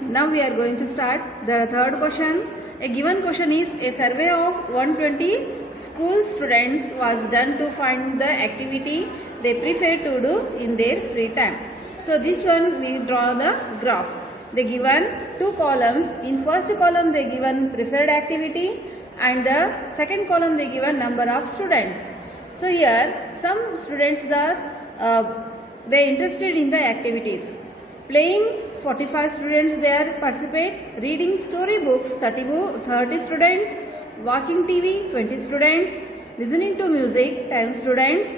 Now we are going to start the third question. A given question is a survey of 120 school students was done to find the activity they prefer to do in their free time. So this one we draw the graph. They given two columns. In first column they given preferred activity and the second column they given number of students. So here some students are they interested in the activities. Playing 45 students there participate, reading story books 30 students, watching TV 20 students, listening to music 10 students,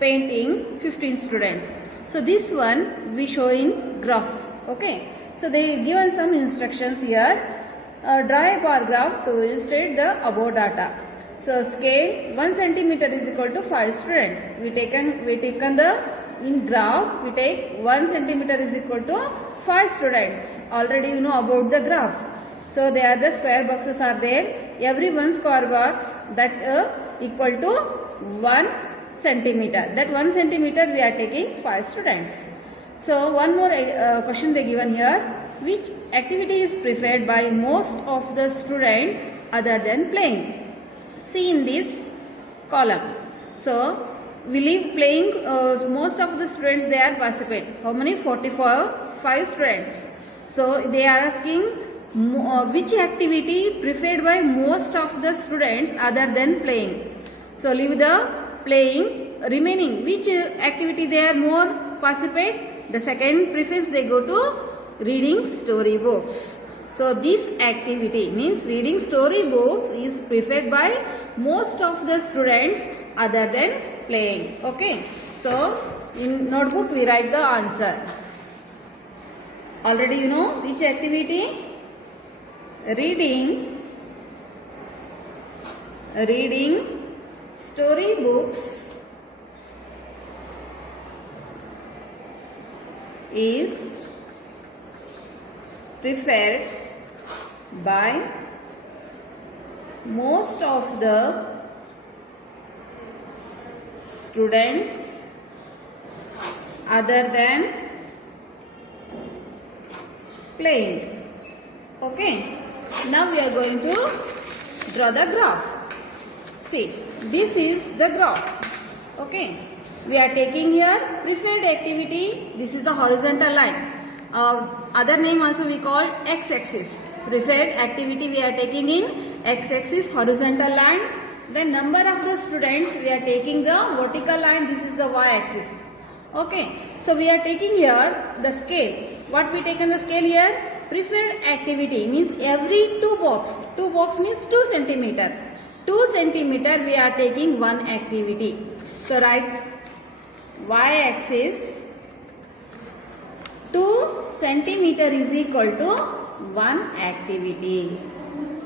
painting 15 students. So this one we show in graph. Okay. So they given some instructions here. Draw a bar graph to illustrate the above data. So scale 1 centimeter is equal to 5 students. We taken the in graph we take 1 centimeter is equal to 5 students. Already you know about the graph. So there the square boxes are there. Every one square box that equal to 1 centimeter. That 1 centimeter we are taking 5 students. So one more question they given here. Which activity is preferred by most of the student other than playing? See in this column. So we leave playing, most of the students they are participate. How many? 5 students. So they are asking which activity preferred by most of the students other than playing. So leave the playing, remaining which activity they are more participate. The second preface they go to reading story books. So this activity means reading story books is preferred by most of the students other than playing. Okay. So in notebook we write the answer. Already you know which activity? Reading story books is preferred by most of the students other than playing. Okay. Now we are going to draw the graph. See, this is the graph. Okay. We are taking here preferred activity. This is the horizontal line. Other name also we call x-axis. Preferred activity we are taking in x-axis, horizontal line. The number of the students we are taking the vertical line. This is the y-axis. Okay. So we are taking here the scale. What we take on the scale here? Preferred activity means every 2 box. 2 box means 2 centimeter. 2 centimeter we are taking one activity. So write y-axis 2 centimeter is equal to 1 activity.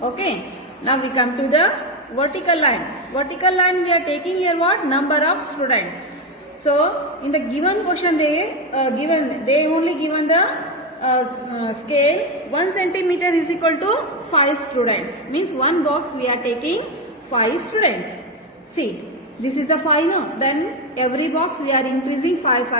Okay. Now we come to the vertical line. Vertical line we are taking here what? Number of students. So in the given question they only given the scale 1 centimeter is equal to 5 students. Means one box we are taking 5 students. See, this is the 5 now. Then every box we are increasing 5,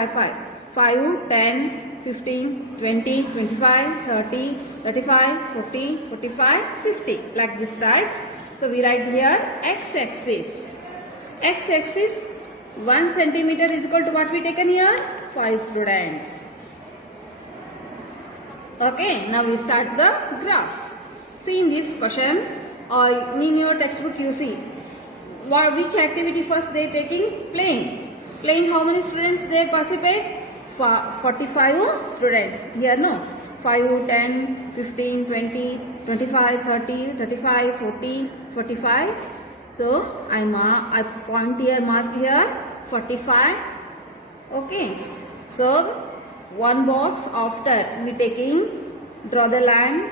10, 15, 20, 25, 30, 35, 40, 45, 50. Like this type. So we write here x-axis. X-axis 1 centimeter is equal to what we taken here? 5 students. Okay, now we start the graph. See in this question or in your textbook you see which activity first they taking? Playing. Playing how many students they participate? 45 students. Here no. 5, 10, 15, 20, 25, 30, 35, 40, 45. So I point here, mark here 45. Okay. So one box after we taking, draw the line.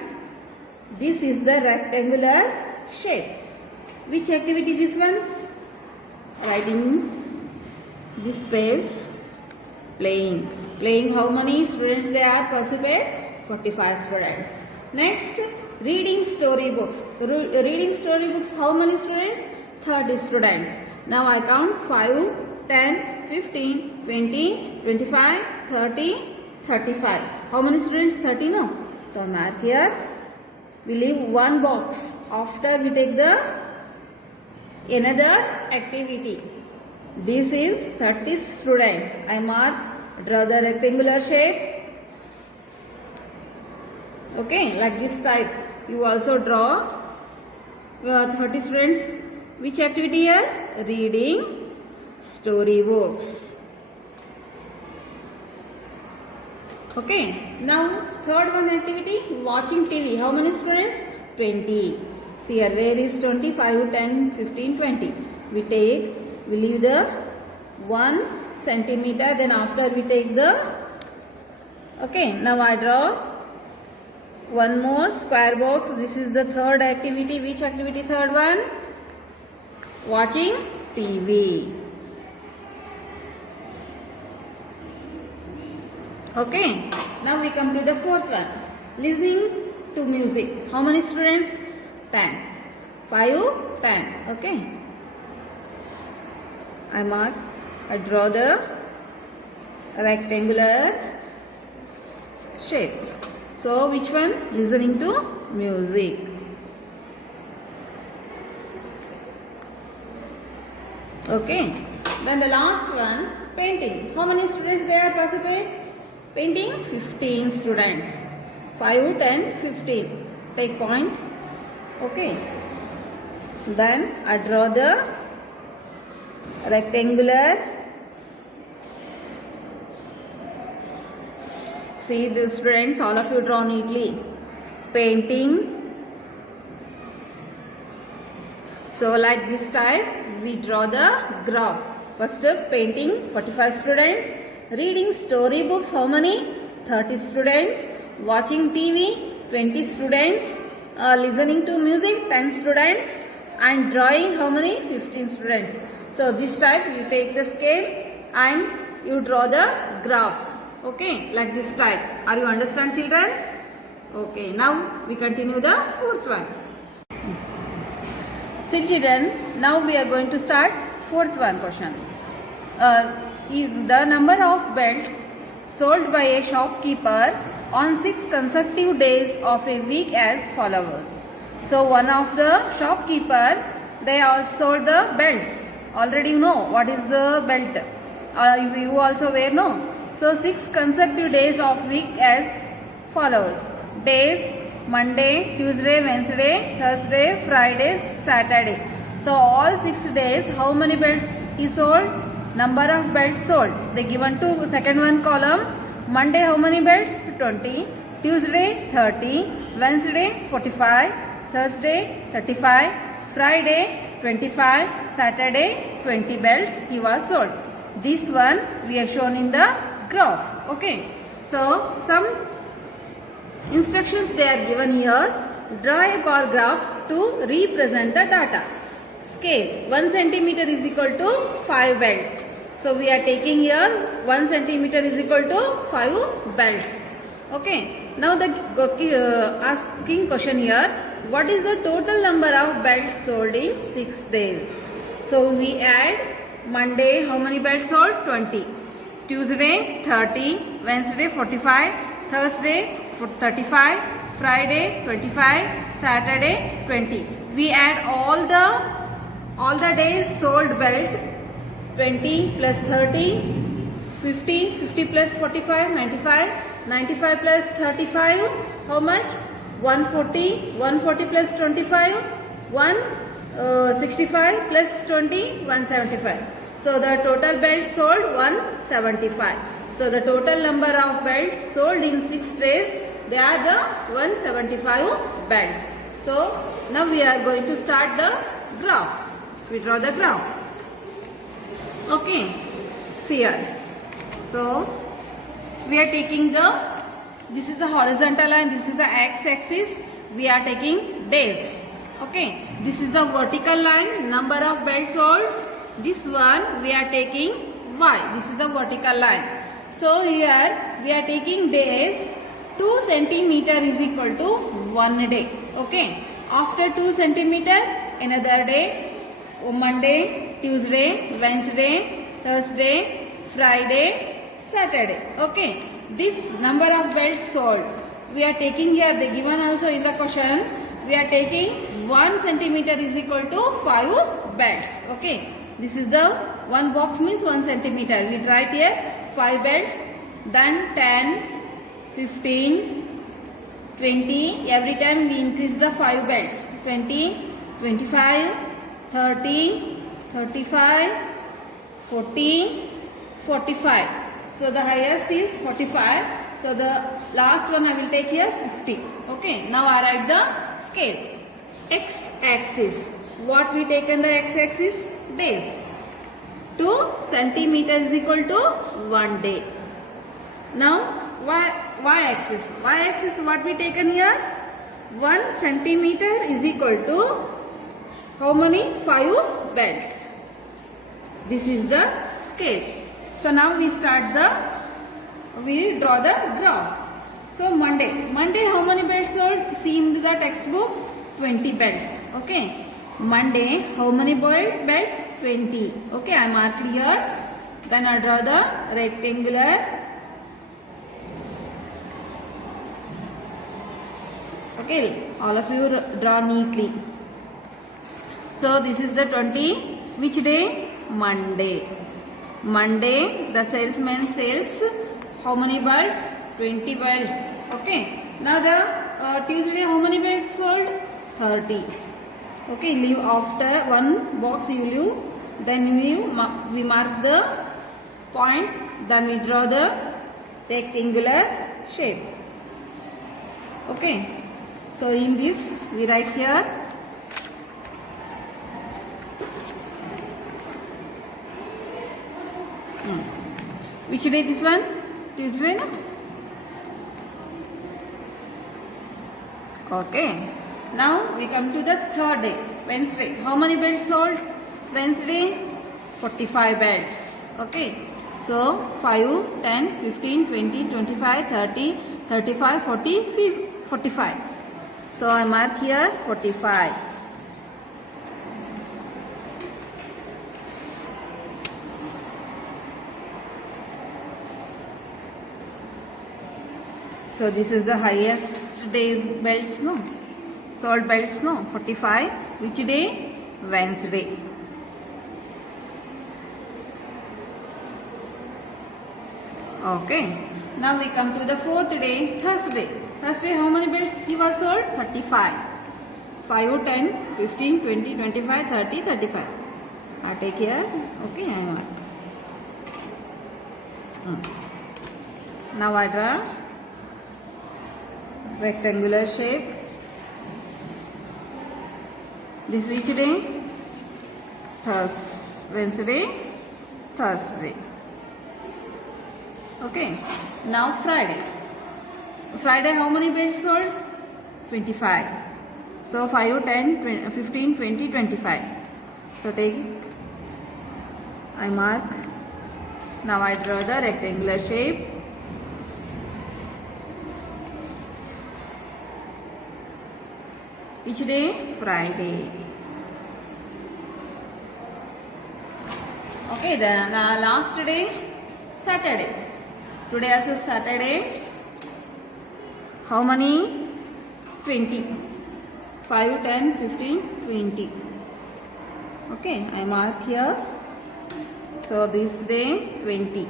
This is the rectangular shape. Which activity this one? Writing this space. Playing. Playing how many students they are participate? 45 students. Next, reading story books. Reading story books how many students? 30 students. Now I count 5, 10, 15, 20, 25, 30, 35. How many students? 30, no? So mark here. We leave one box. After we take the another activity. This is 30 students. I mark, draw the rectangular shape. Okay, like this type. You also draw 30 students. Which activity here? Reading storybooks. Okay, now third one activity, watching TV. How many students? 20. See here, where is 20? 5, 10, 15, 20. We leave the 1 centimeter, then after we take the, okay, now I draw one more square box. This is the third activity. Which activity? Third one? Watching TV. Okay, now we come to the fourth one. Listening to music. How many students? 10. 5, 10. Okay. I draw the rectangular shape. So, which one? Listening to music. Okay. Then the last one, painting. How many students there participate? Painting, 15 students. 5, 10, 15. Take point. Okay. Then I draw the rectangular. See the students, all of you draw neatly. Painting. So like this type, we draw the graph. First painting, 45 students. Reading storybooks, how many? 30 students. Watching TV, 20 students. Listening to music, 10 students. And drawing, how many? 15 students. So this type, you take the scale and you draw the graph. Okay, like this type. Are you understand, children? Okay, now we continue the fourth one. See children, now we are going to start fourth one question. Is the number of belts sold by a shopkeeper on 6 consecutive days of a week as follows. So one of the shopkeeper, they all sold the belts. Already you know what is the belt. You also wear, no? So 6 consecutive days of week as follows. Days, Monday, Tuesday, Wednesday, Thursday, Friday, Saturday. So all 6 days, how many belts he sold? Number of belts sold. They given to second one column. Monday how many belts? 20. Tuesday 30. Wednesday 45. Thursday 35. Friday 25. Saturday 20 belts he was sold. This one we have shown in the graph. Okay. So some instructions they are given here. Draw a bar graph to represent the data. Scale 1 centimeter is equal to 5 belts. So we are taking here 1 centimeter is equal to 5 belts. Okay. Now the asking question here, what is the total number of belts sold in 6 days? So we add Monday, how many belts sold? 20. Tuesday 30, Wednesday 45, Thursday 35, Friday 25, Saturday 20. We add all the days sold belt. 20 plus 30, 50, 50 plus 45, 95, 95 plus 35, how much? 140, 140 plus 25, 165 plus 20, 175. So the total belts sold 175. So the total number of belts sold in 6 days, they are the 175 belts. So now we are going to start the graph. We draw the graph. Okay, see here. So we are taking this is the horizontal line, this is the x-axis. We are taking days. Okay, this is the vertical line, number of belts sold. This one we are taking y. This is the vertical line. So here we are taking days. 2 centimeter is equal to 1 day. Okay, after 2 centimeter, another day. Monday, Tuesday, Wednesday, Thursday, Friday, Saturday. Okay, this number of belts sold, we are taking here, they given also in the question, we are taking 1 centimeter is equal to 5 belts. Okay, this is the one box means 1 centimeter. We write here 5 belts, then 10, 15, 20. Every time we increase the 5 belts. 20, 25, 30, 35, 40, 45. So the highest is 45. So the last one I will take here 50. Okay. Now I write the scale. X-axis. What we take on the x-axis? Days. 2 centimeters is equal to 1 day. Now y-axis. Y-axis what we taken here? 1 centimeter is equal to how many? 5 belts. This is the scale. So now we draw the graph. So Monday how many belts sold? See in the textbook, 20 belts. Okay. Monday how many belts? 20. Okay, I marked here. Then I draw the rectangular. Okay, all of you draw neatly. So this is the 20. Which day? Monday. Monday the salesman sells how many belts? 20 belts. Okay. Now the Tuesday how many belts sold? 30. Okay, leave after one box you leave. Then we mark the point. Then we draw the rectangular shape. Okay. So in this we write here which day this one? Tuesday, no? Okay. Now we come to the third day, Wednesday. How many belts sold? Wednesday, 45 belts. Okay. So 5, 10, 15, 20, 25, 30, 35, 40, 45. So I mark here 45. So this is the highest day's belts, no? Sold belts, no? 45. Which day? Wednesday. Okay. Now we come to the fourth day, Thursday. Thursday how many belts he was sold? 35. 5, 10, 15, 20, 25, 30, 35. I take here. Okay, I mark. Now I draw rectangular shape. This which day? Wednesday, Thursday. Okay. Now Friday. Friday how many belts sold? 25. So 5, 10, 15, 20, 25. So take, I mark. Now I draw the rectangular shape. Each day? Friday. Okay, then last day, Saturday. Today also Saturday. How many? 20. 5, 10, 15, 20. Okay, I mark here. So this day 20.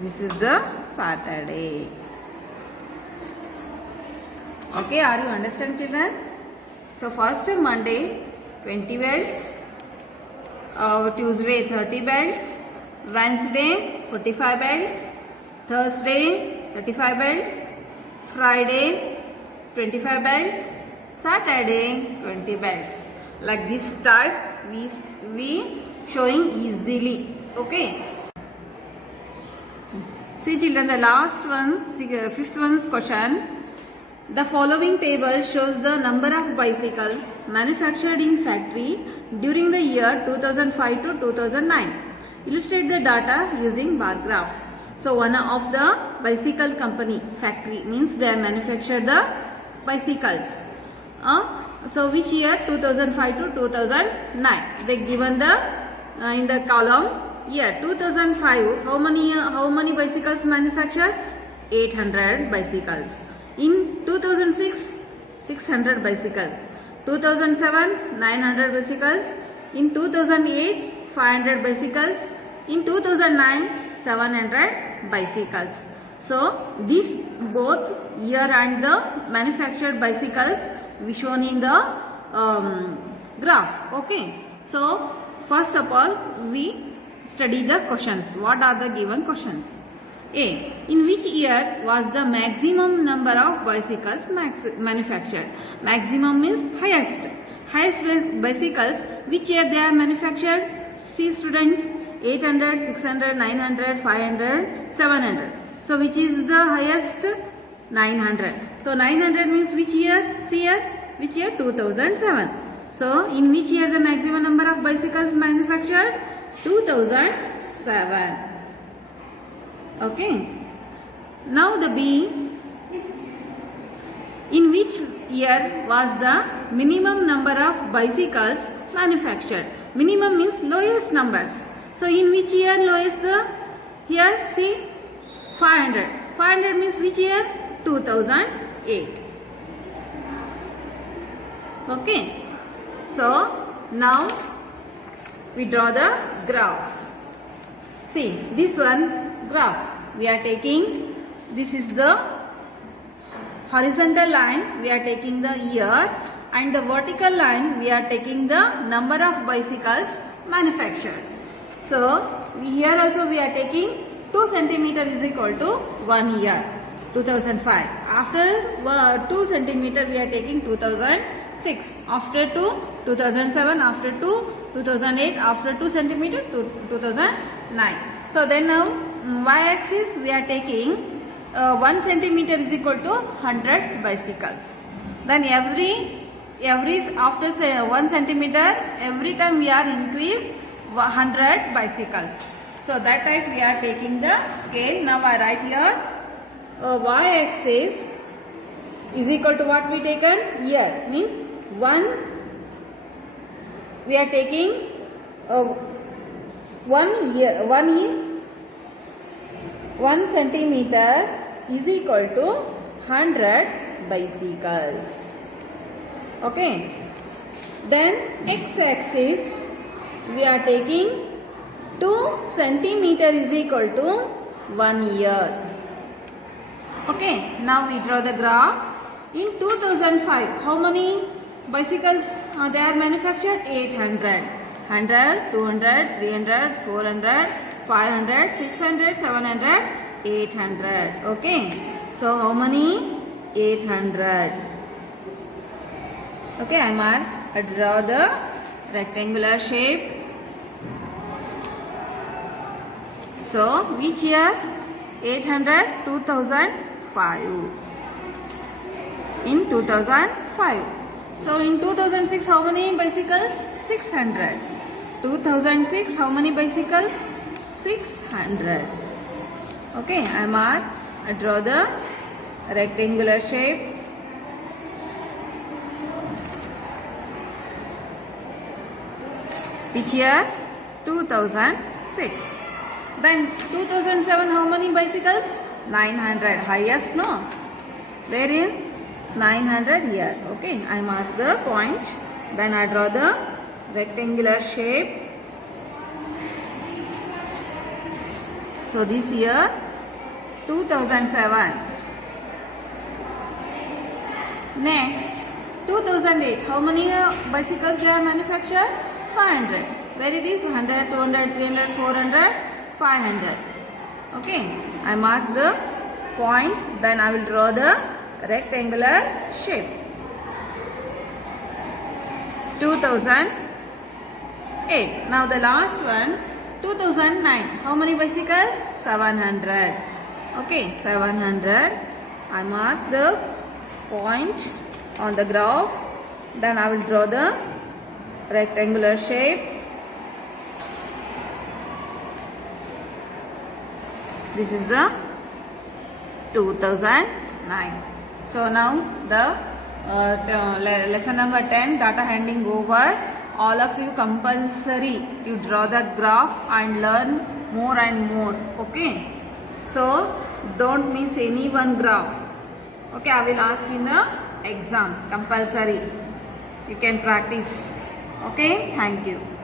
This is the Saturday. Okay, are you understand, children? So first Monday 20 belts, Tuesday 30 belts, Wednesday 45 belts, Thursday 35 belts, Friday 25 belts, Saturday 20 belts. Like this type we showing easily. Okay. See children, the last one, fifth one's question. The following table shows the number of bicycles manufactured in factory during the year 2005 to 2009. Illustrate the data using bar graph. So one of the bicycle company factory means they manufacture the bicycles. So which year? 2005 to 2009. They given the in the column year 2005. How many bicycles manufactured? 800 bicycles. In 2006, 600 bicycles. 2007, 900 bicycles. In 2008, 500 bicycles. In 2009, 700 bicycles. So these both year and the manufactured bicycles we shown in the graph. Okay. So first of all we study the questions. What are the given questions? A. In which year was the maximum number of bicycles manufactured? Maximum means highest. Highest bicycles, which year they are manufactured? See students, 800, 600, 900, 500, 700. So which is the highest? 900. So 900 means which year? See here, which year? 2007. So in which year the maximum number of bicycles manufactured? 2007. Okay. Now the B. In which year was the minimum number of bicycles manufactured? Minimum means lowest numbers. So in which year lowest the? Here see 500. 500 means which year? 2008. Okay. So now we draw the graph. See this one graph we are taking, this is the horizontal line, we are taking the year, and the vertical line we are taking the number of bicycles manufactured. So here also we are taking 2 centimeter is equal to 1 year, 2005. After 2 centimeter we are taking 2006. After 2, 2007. After 2, 2008. After 2 centimeter to 2009. So then now y-axis we are taking 1 centimeter is equal to 100 bicycles. Then every after say 1 centimeter, every time we are increase 100 bicycles. So that type we are taking the scale. Now I write here y-axis is equal to what we taken? Year. Means 1 we are taking 1 centimeter is equal to 100 bicycles. Okay. Then x-axis we are taking 2 centimeter is equal to 1 year. Okay. Now we draw the graph. In 2005, how many bicycles they are manufactured? 800. 100, 200, 300, 400, 500, 600, 700, 800. Okay. So how many? 800. Okay, I draw the rectangular shape. So which year? 800, 2005. In 2005. So in 2006 how many bicycles? 600. 2006 how many bicycles? 600. Okay, I draw the rectangular shape. Which year? 2006. Then 2007 how many bicycles? 900. Highest, no? Where is 900 here? Okay, I mark the point. Then I draw the rectangular shape. So this year 2007. Next 2008. How many bicycles they are manufactured? 500. Where it is? 100, 200, 300, 400, 500. Okay. I mark the point. Then I will draw the rectangular shape. 2008. Now the last one. 2009. How many bicycles? 700. Okay. 700. I mark the point on the graph. Then I will draw the rectangular shape. This is the 2009. So now the lesson number 10 data handling over. All of you compulsory you draw the graph and learn more and more. Okay, so don't miss any one graph. Okay, I will ask in the exam compulsory. You can practice. Okay, thank you.